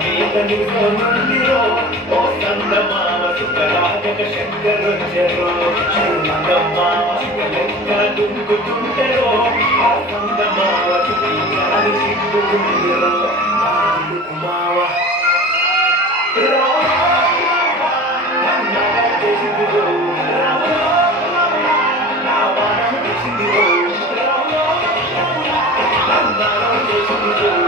నిజమందిరో ఓ సందమామ సుఖరాజక శంకరొచ్చరో శ్రీమందమామ శుకలెక్క దుంకుతుంటరో ఆ సందమామ సుఖీయాలు సిగ్గుతుందిరో మావ Thank you.